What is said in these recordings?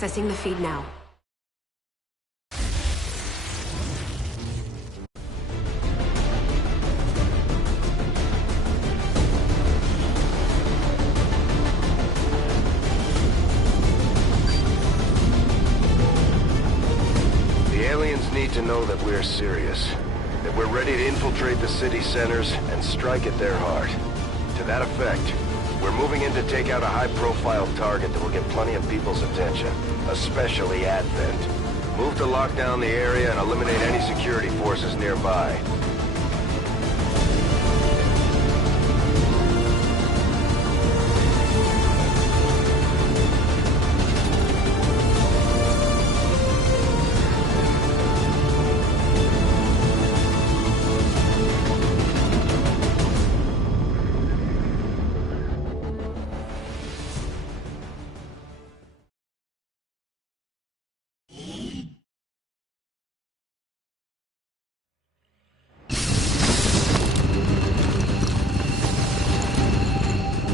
Accessing the feed now. The aliens need to know that we're serious. That we're ready to infiltrate the city centers and strike at their heart. To that effect, we're moving in to take out a high-profile target that will get plenty of people's attention, especially Advent. Move to lock down the area and eliminate any security forces nearby.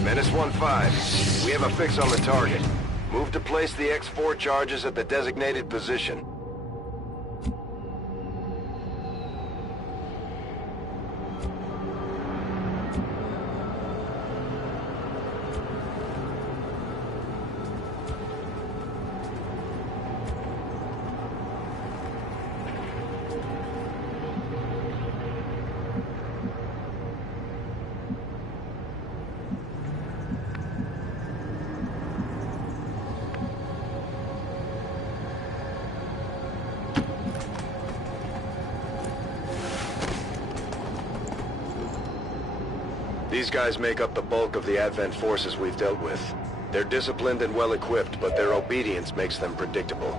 Menace 1-5, we have a fix on the target. Move to place the X4 charges at the designated position. These guys make up the bulk of the Advent forces we've dealt with. They're disciplined and well-equipped, but their obedience makes them predictable.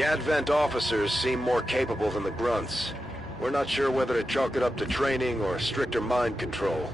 The Advent officers seem more capable than the grunts. We're not sure whether to chalk it up to training or stricter mind control.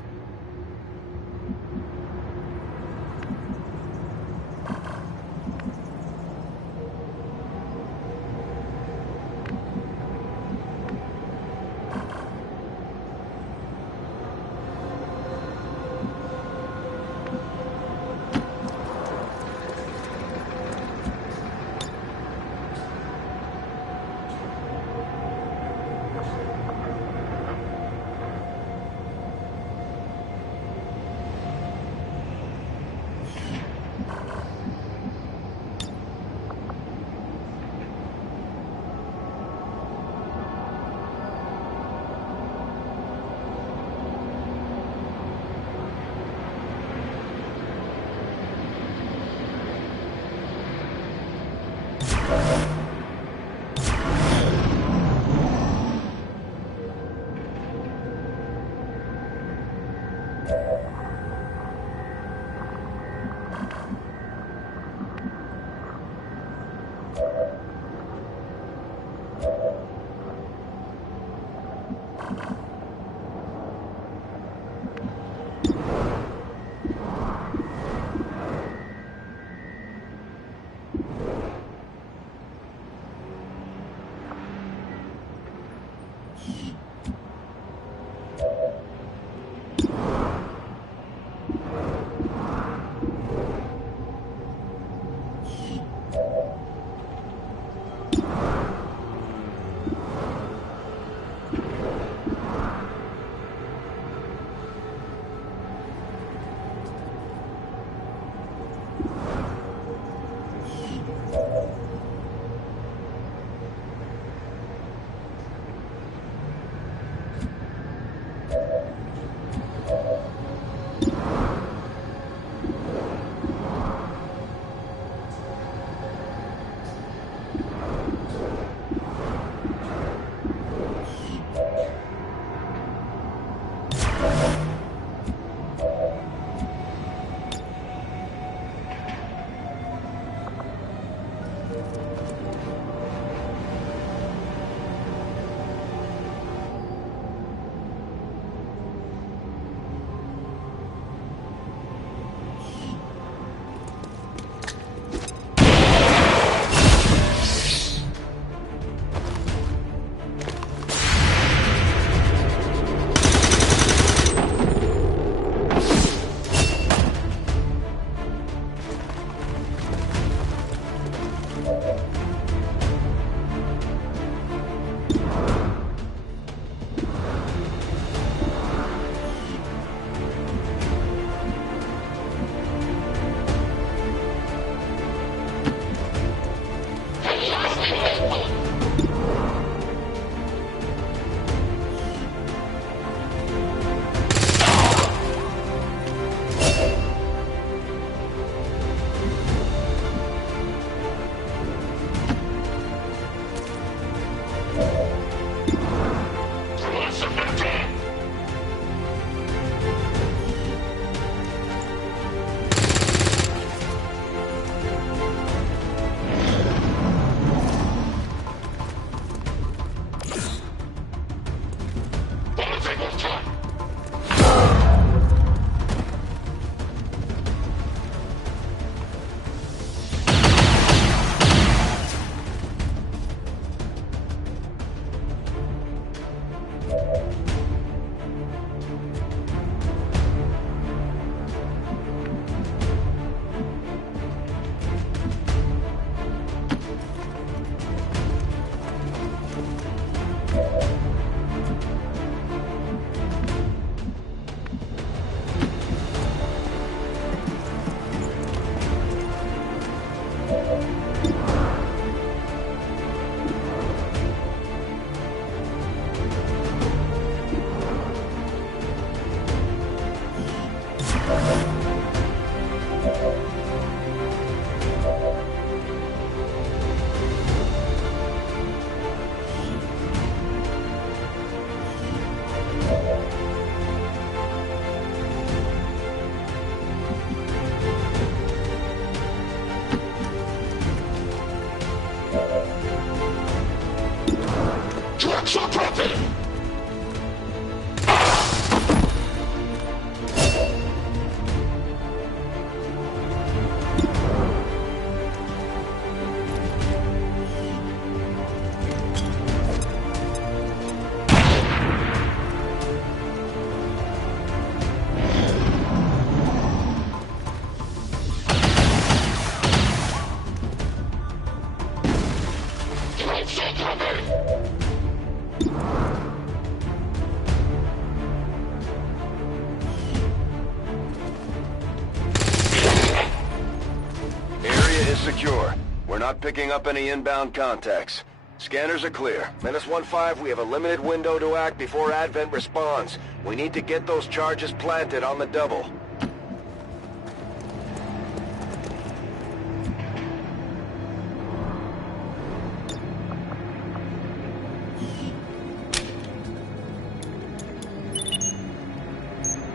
secure. We're not picking up any inbound contacts. Scanners are clear. Menace 1-5, we have a limited window to act before Advent responds. We need to get those charges planted on the double.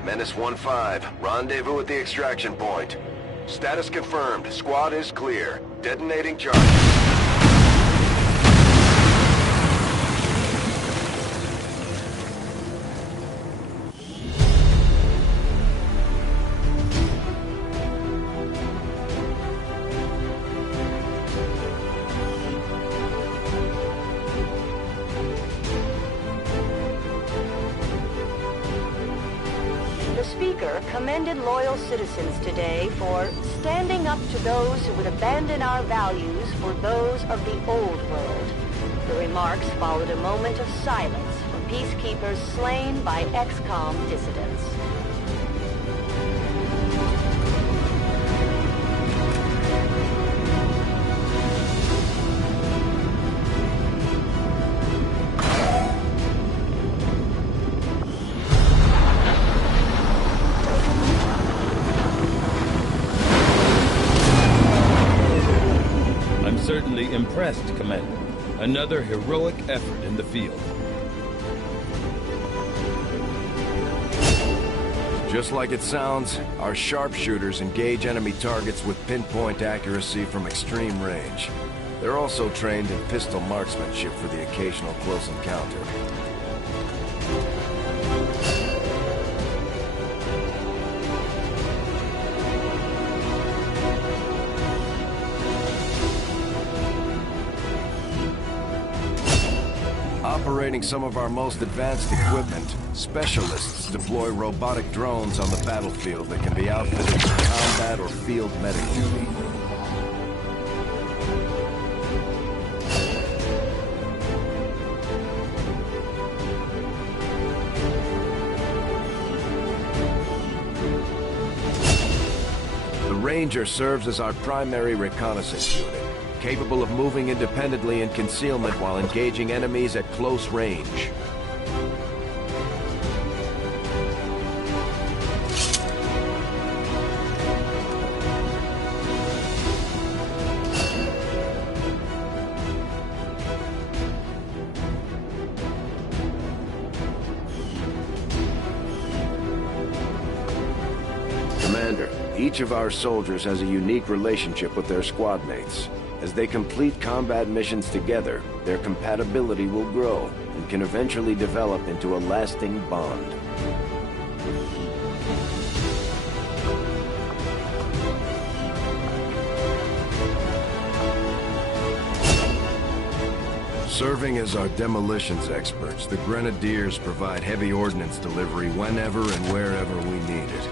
Menace 1-5, rendezvous at the extraction point. Status confirmed. Squad is clear. Detonating charges. The speaker commended loyal citizens today for standing up to those who would abandon our values for those of the old world. The remarks followed a moment of silence for peacekeepers slain by XCOM dissidents. Certainly impressed, Commander. Another heroic effort in the field. Just like it sounds, our sharpshooters engage enemy targets with pinpoint accuracy from extreme range. They're also trained in pistol marksmanship for the occasional close encounter. Operating some of our most advanced equipment, specialists deploy robotic drones on the battlefield that can be outfitted for combat or field medic duty. The Ranger serves as our primary reconnaissance unit, capable of moving independently in concealment while engaging enemies at close range. Commander, each of our soldiers has a unique relationship with their squad mates. As they complete combat missions together, their compatibility will grow and can eventually develop into a lasting bond. Serving as our demolitions experts, the Grenadiers provide heavy ordnance delivery whenever and wherever we need it.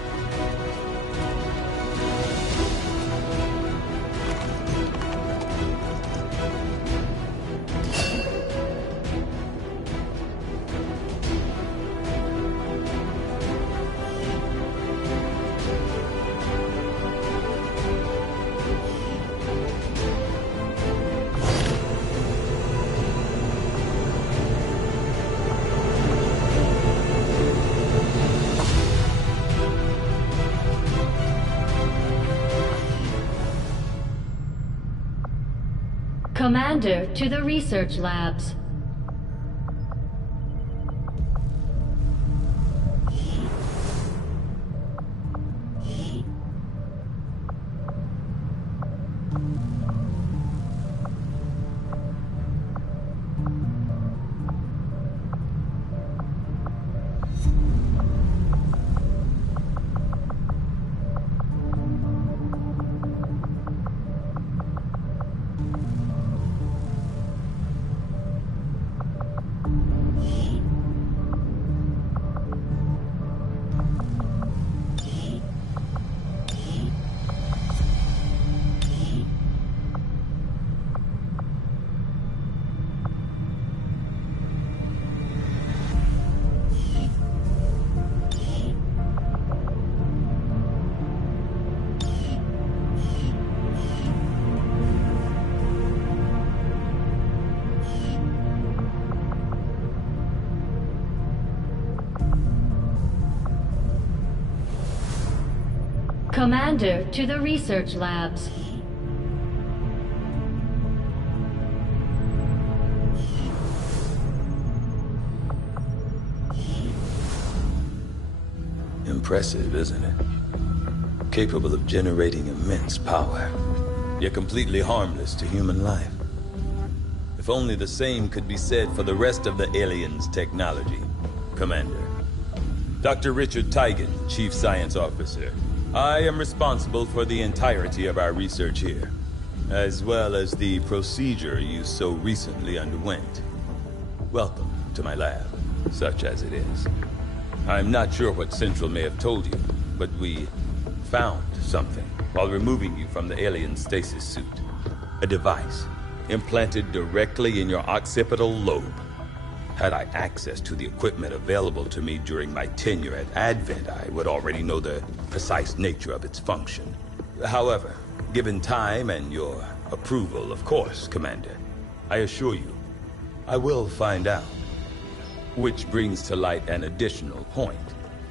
Commander, to the research labs. Commander to the research labs. Impressive, isn't it? Capable of generating immense power, yet completely harmless to human life. If only the same could be said for the rest of the aliens' technology, Commander. Dr. Richard Tigan, Chief Science Officer. I am responsible for the entirety of our research here, as well as the procedure you so recently underwent. Welcome to my lab, such as it is. I'm not sure what Central may have told you, but we found something while removing you from the alien stasis suit. A device implanted directly in your occipital lobe. Had I access to the equipment available to me during my tenure at Advent, I would already know the precise nature of its function. However, given time and your approval, of course, Commander, I assure you, I will find out. Which brings to light an additional point.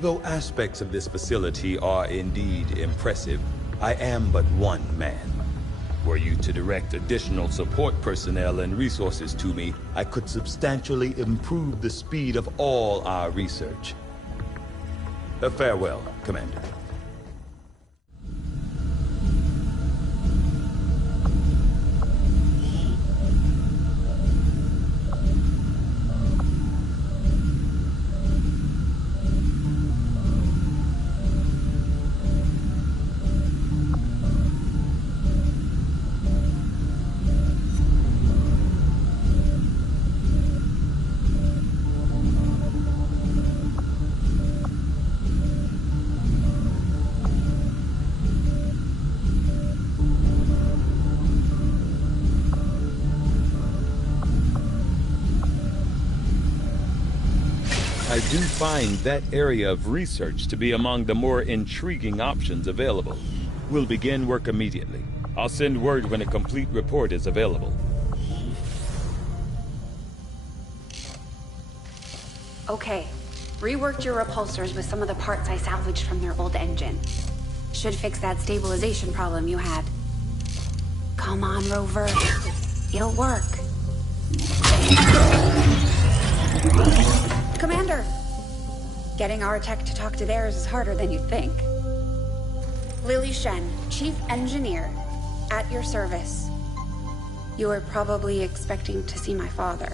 Though aspects of this facility are indeed impressive, I am but one man. Were you to direct additional support personnel and resources to me, I could substantially improve the speed of all our research. Farewell, Commander. I do find that area of research to be among the more intriguing options available. We'll begin work immediately. I'll send word when a complete report is available. Okay. Reworked your repulsors with some of the parts I salvaged from their old engine. Should fix that stabilization problem you had. Come on, Rover. It'll work. Commander! Getting our tech to talk to theirs is harder than you'd think. Lily Shen, Chief Engineer, at your service. You were probably expecting to see my father.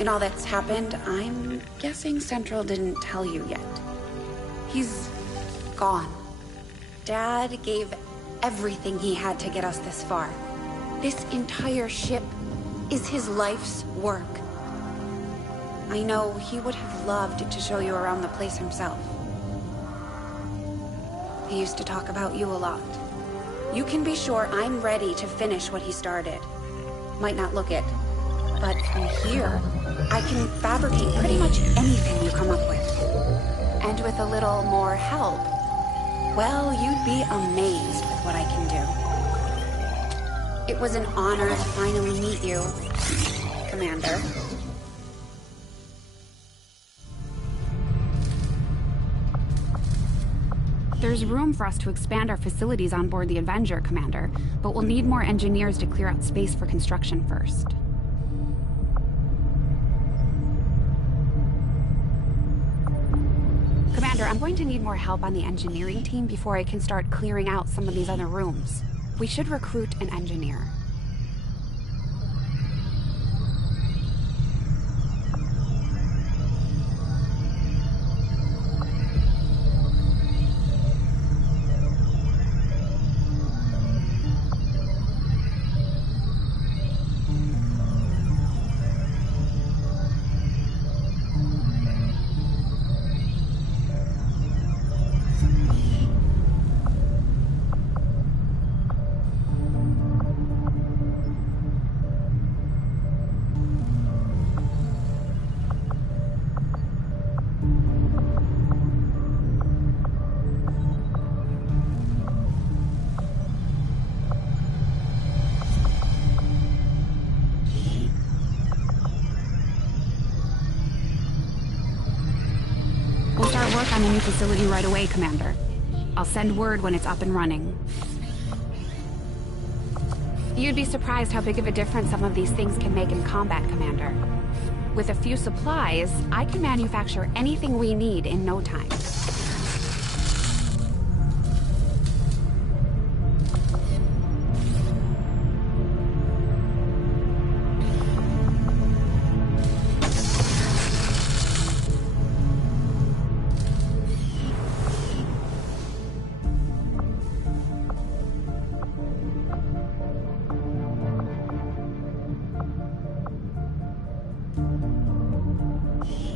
In all that's happened, I'm guessing Central didn't tell you yet. He's gone. Dad gave everything he had to get us this far. This entire ship is his life's work. I know he would have loved to show you around the place himself. He used to talk about you a lot. You can be sure I'm ready to finish what he started. Might not look it, but from here, I can fabricate pretty much anything you come up with. And with a little more help, well, you'd be amazed with what I can do. It was an honor to finally meet you, Commander. There's room for us to expand our facilities on board the Avenger, Commander, but we'll need more engineers to clear out space for construction first. Commander, I'm going to need more help on the engineering team before I can start clearing out some of these other rooms. We should recruit an engineer. We'll start work on the new facility right away, Commander. I'll send word when it's up and running. You'd be surprised how big of a difference some of these things can make in combat, Commander. With a few supplies, I can manufacture anything we need in no time.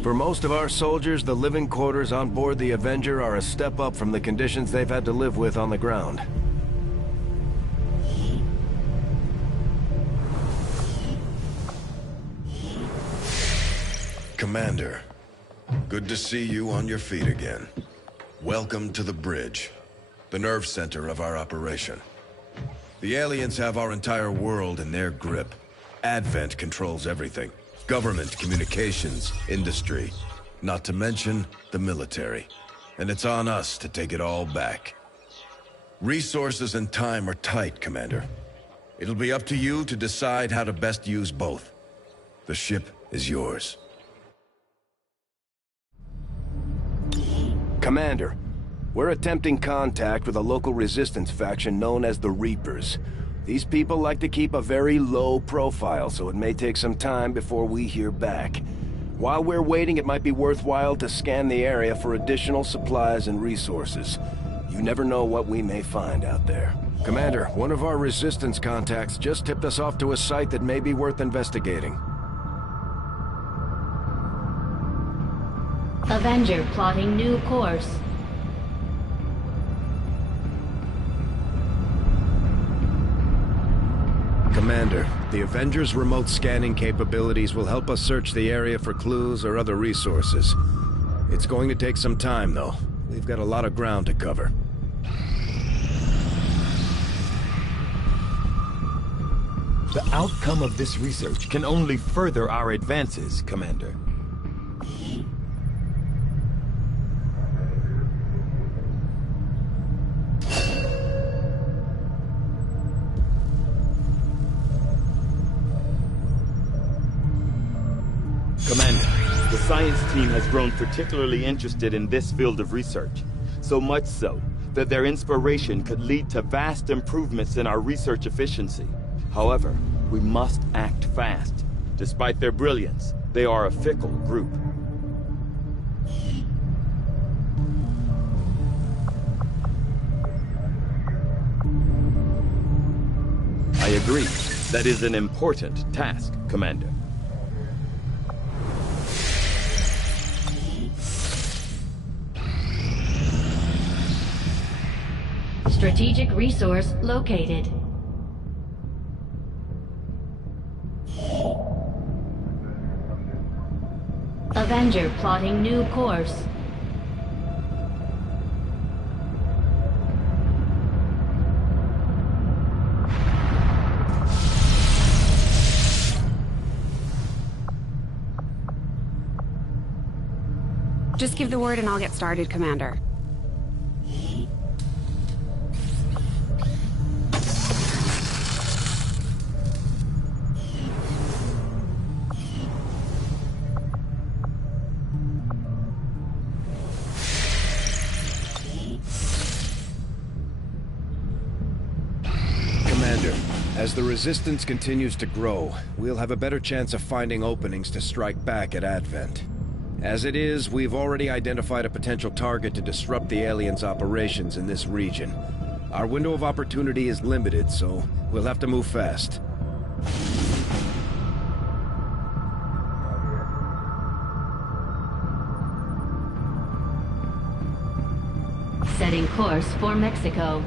For most of our soldiers, the living quarters on board the Avenger are a step up from the conditions they've had to live with on the ground. Commander, good to see you on your feet again. Welcome to the bridge, the nerve center of our operation. The aliens have our entire world in their grip. Advent controls everything. Government, communications, industry, not to mention the military. And it's on us to take it all back. Resources and time are tight, Commander. It'll be up to you to decide how to best use both. The ship is yours. Commander, we're attempting contact with a local resistance faction known as the Reapers. These people like to keep a very low profile, so it may take some time before we hear back. While we're waiting, it might be worthwhile to scan the area for additional supplies and resources. You never know what we may find out there. Commander, one of our resistance contacts just tipped us off to a site that may be worth investigating. Avenger plotting new course. Commander, the Avenger's remote scanning capabilities will help us search the area for clues or other resources. It's going to take some time, though. We've got a lot of ground to cover. The outcome of this research can only further our advances, Commander. Commander, the science team has grown particularly interested in this field of research. So much so that their inspiration could lead to vast improvements in our research efficiency. However, we must act fast. Despite their brilliance, they are a fickle group. I agree. That is an important task, Commander. Strategic resource located. Avenger plotting new course. Just give the word and I'll get started, Commander. As the Resistance continues to grow, we'll have a better chance of finding openings to strike back at Advent. As it is, we've already identified a potential target to disrupt the aliens' operations in this region. Our window of opportunity is limited, so we'll have to move fast. Setting course for Mexico.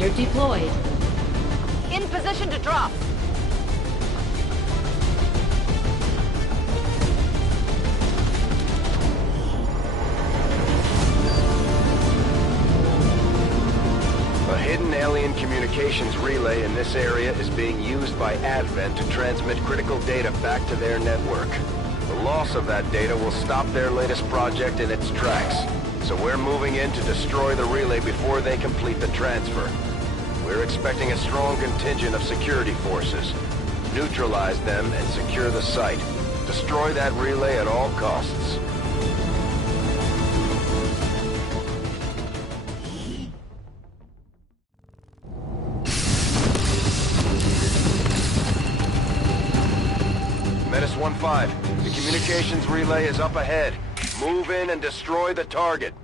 Avenger deployed. In position to drop. A hidden alien communications relay in this area is being used by Advent to transmit critical data back to their network. The loss of that data will stop their latest project in its tracks, so we're moving in to destroy the relay before they complete the transfer. We're expecting a strong contingent of security forces. Neutralize them and secure the site. Destroy that relay at all costs. Menace 1-5, the communications relay is up ahead. Move in and destroy the target.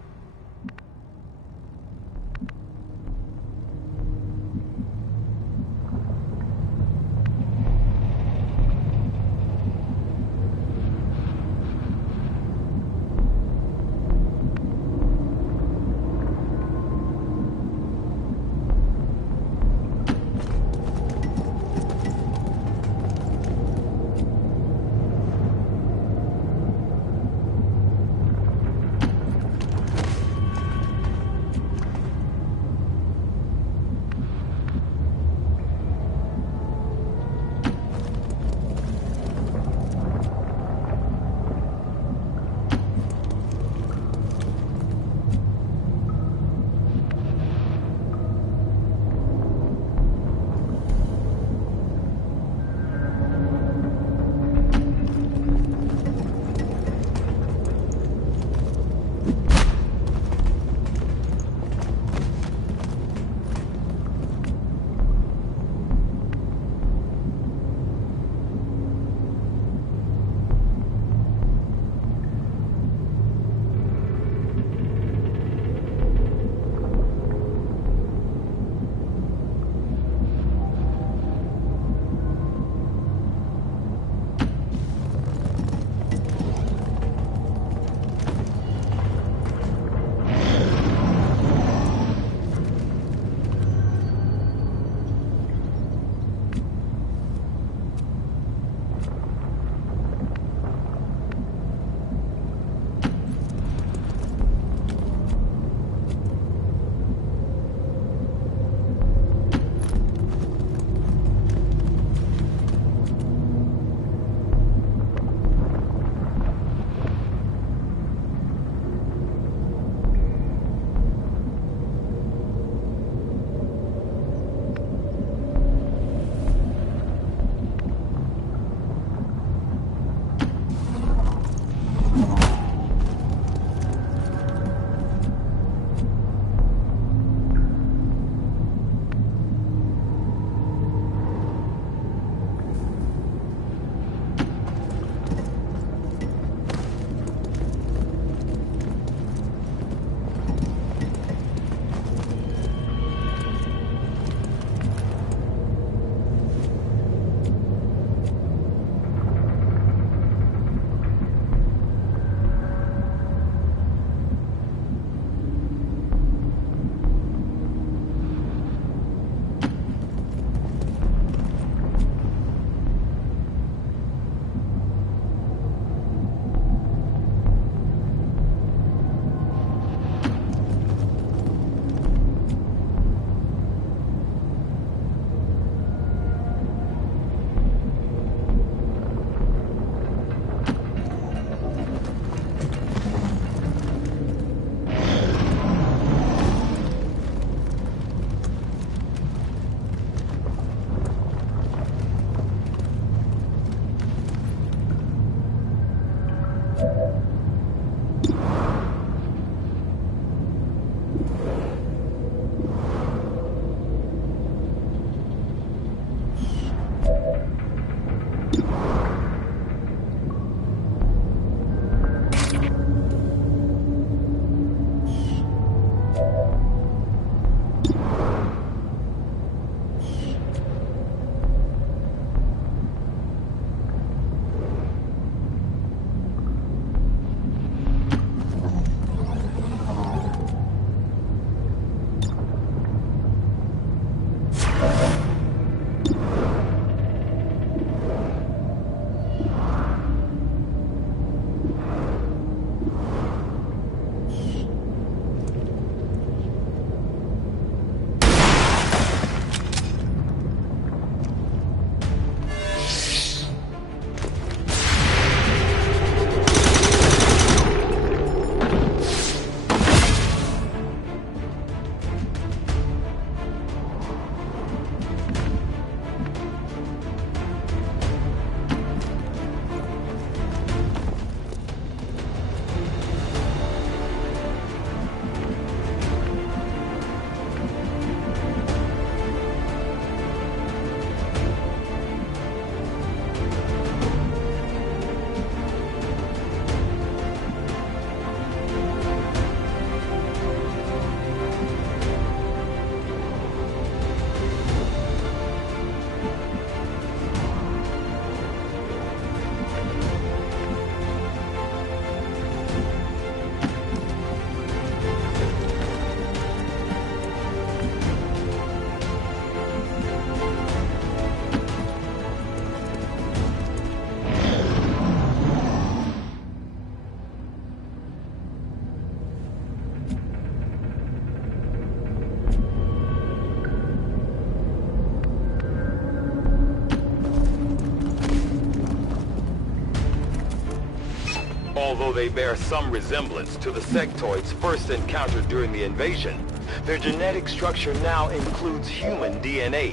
they bear some resemblance to the sectoids first encountered during the invasion, their genetic structure now includes human DNA.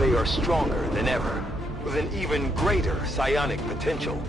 They are stronger than ever, with an even greater psionic potential.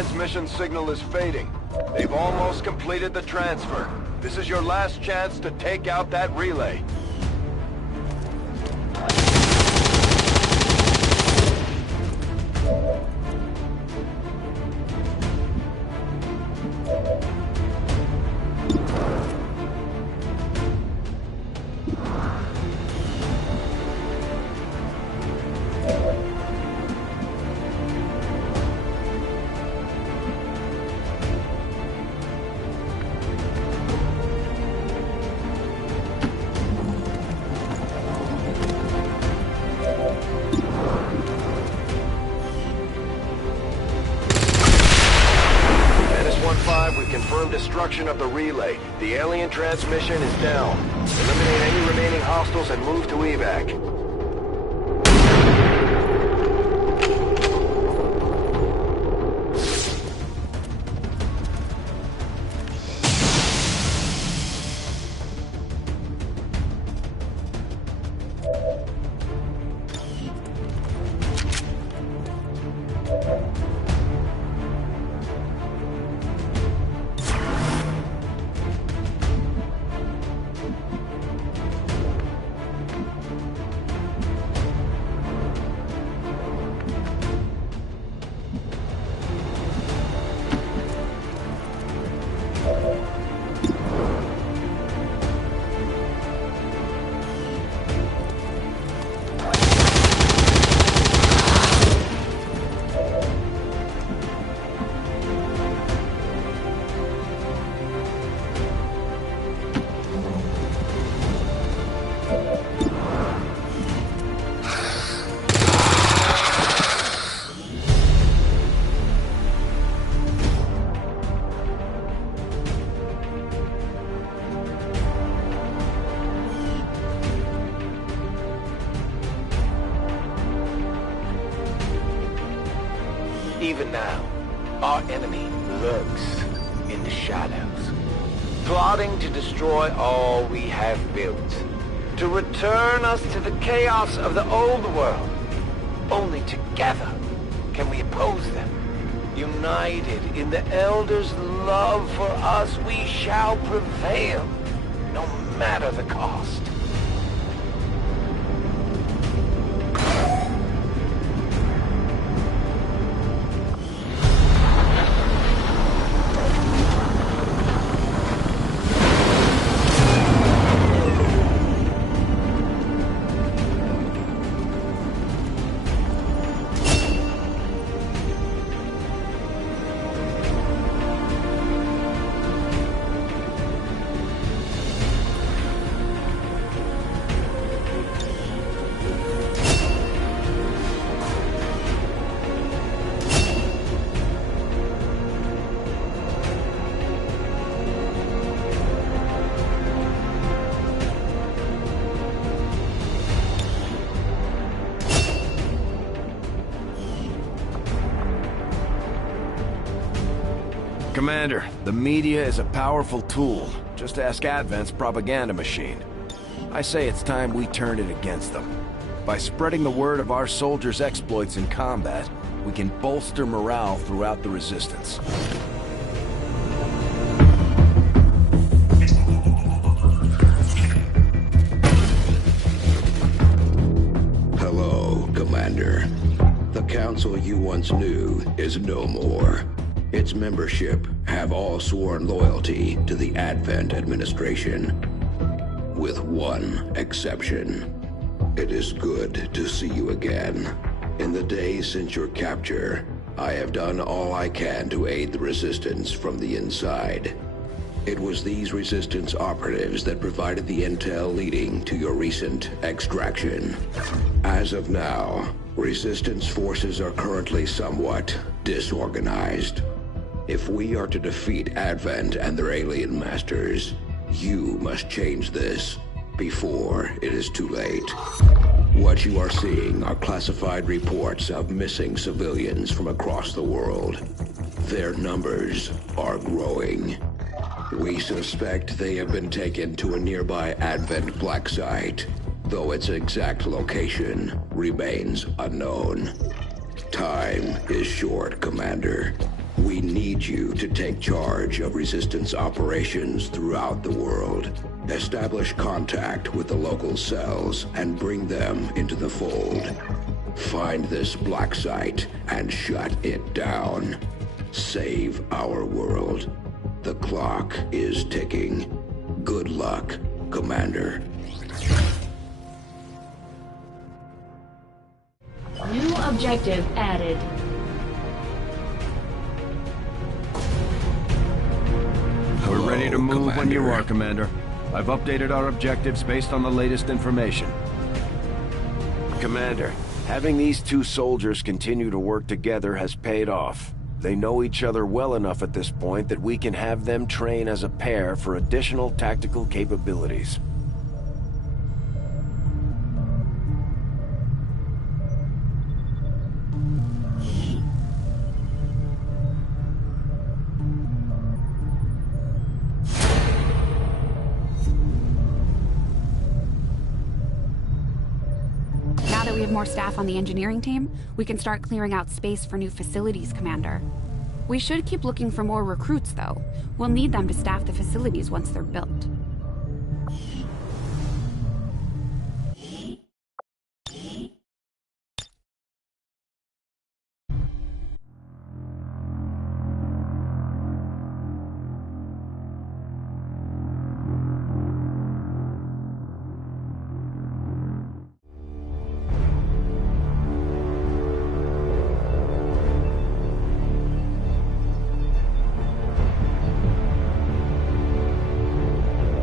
transmission signal is fading. They've almost completed the transfer. This is your last chance to take out that relay. Destruction of the relay. The alien transmission is down. Eliminate any remaining hostiles and move to evac. Even now, our enemy lurks in the shadows, plotting to destroy all we have built, to return us to the chaos of the old world. Only together can we oppose them. United in the Elders' love for us, we shall prevail, no matter the cost. Commander, the media is a powerful tool. Just ask Advent's propaganda machine. I say it's time we turn it against them. By spreading the word of our soldiers' exploits in combat, we can bolster morale throughout the Resistance. Hello, Commander. The council you once knew is no more. Its membership have all sworn loyalty to the Advent administration, with one exception. It is good to see you again. In the days since your capture, I have done all I can to aid the Resistance from the inside. It was these Resistance operatives that provided the intel leading to your recent extraction. As of now, Resistance forces are currently somewhat disorganized. If we are to defeat Advent and their alien masters, you must change this before it is too late. What you are seeing are classified reports of missing civilians from across the world. Their numbers are growing. We suspect they have been taken to a nearby Advent black site, though its exact location remains unknown. Time is short, Commander. We need you to take charge of Resistance operations throughout the world. Establish contact with the local cells and bring them into the fold. Find this black site and shut it down. Save our world. The clock is ticking. Good luck, Commander. New objective added. We're ready to move when you Commander. are, Commander. I've updated our objectives based on the latest information. Commander, having these two soldiers continue to work together has paid off. They know each other well enough at this point that we can have them train as a pair for additional tactical capabilities. Now that we have more staff on the engineering team, we can start clearing out space for new facilities, Commander. We should keep looking for more recruits, though. We'll need them to staff the facilities once they're built.